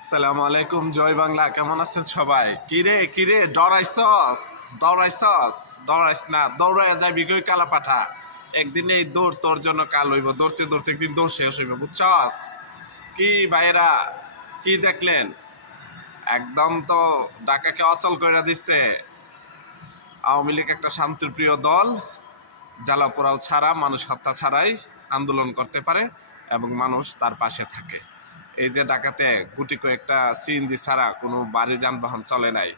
আসসালামু আলাইকুম, জয় বাংলা। কেমন আছেন সবাই? কিরে কিরে ডরাইছস? ডরাইস না, দৌড়ায় যাবি কই কালা পাঠা। একদিন এই দৌড় তোর জন্য কাল হইব, দৌড়তে দৌড়তে একদিন দৌড় শেষ হইব, বুঝছস? কি ভাইরা, কি দেখলেন? একদম তো ঢাকাকে অচল করে দিচ্ছে। আওয়ামী লীগ একটা শান্তিপ্রিয় দল, জ্বালাপোড়াও ছাড়া, মানুষ হত্যা ছাড়াই আন্দোলন করতে পারে এবং মানুষ তার পাশে থাকে। এই যে ঢাকাতে গুটি কয়েকটা সিএনজি ছাড়া কোনো বাড়ি যানবাহন চলে নাই,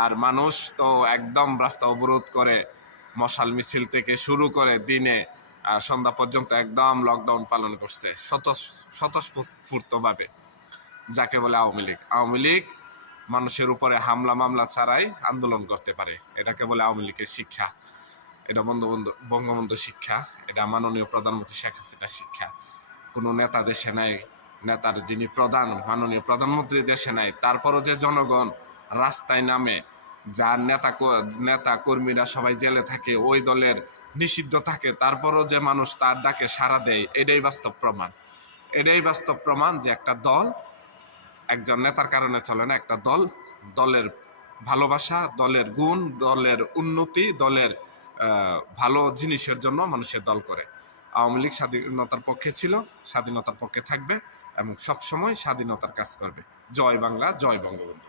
আর মানুষ তো একদম রাস্তা অবরোধ করে মশাল মিছিল থেকে শুরু করে দিনে সন্ধ্যা পর্যন্ত একদম লকডাউন পালন করছে স্বতঃস্ফূর্তভাবে। যাকে বলে আওয়ামী লীগ। আওয়ামী লীগ মানুষের উপরে হামলা মামলা ছাড়াই আন্দোলন করতে পারে, এটাকে বলে আওয়ামী লীগের শিক্ষা। এটা বঙ্গবন্ধু শিক্ষা, এটা মাননীয় প্রধানমন্ত্রী শেখ হাসিনার শিক্ষা। কোনো নেতা দেশে নাই, নেতার যিনি প্রধান, মাননীয় প্রধানমন্ত্রী দেশে নাই, তারপরও যে জনগণ রাস্তায় নামে, যার নেতা কর্মীরা সবাই জেলে থাকে, ওই দলের নিষিদ্ধ থাকে, তারপরও যে মানুষ তার ডাকে সাড়া দেয়, এটাই বাস্তব প্রমাণ। এটাই বাস্তব প্রমাণ যে একটা দল একজন নেতার কারণে চলে না। একটা দল, দলের ভালোবাসা, দলের গুণ, দলের উন্নতি, দলের ভালো জিনিসের জন্য মানুষের দল করে। আওয়ামী লীগ স্বাধীনতার পক্ষে ছিল, স্বাধীনতার পক্ষে থাকবে এবং সবসময় স্বাধীনতার কাজ করবে। জয় বাংলা, জয় বঙ্গবন্ধু।